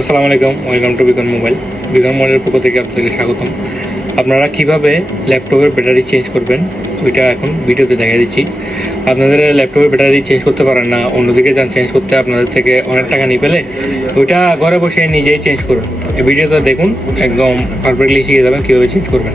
আসসালামু আলাইকুম, welcome to Beacon mobile. Beacon মোবাইলের পক্ষ থেকে আপনাদেরকে স্বাগতম। আপনারা কিভাবে ল্যাপটপের ব্যাটারি চেঞ্জ করবেন ওইটা এখন ভিডিওতে দেখা দিচ্ছি। আপনাদের ল্যাপটপের ব্যাটারি চেঞ্জ করতে পারেন না, অন্যদিকে যান চেঞ্জ করতে, আপনাদের থেকে অনেক টাকা নিয়ে পেলে ওইটা ঘরে বসে নিজেই চেঞ্জ করুন। এই ভিডিওটা দেখুন, একদম পারফেক্টলি শিখে যাবেন কীভাবে চেঞ্জ করবেন।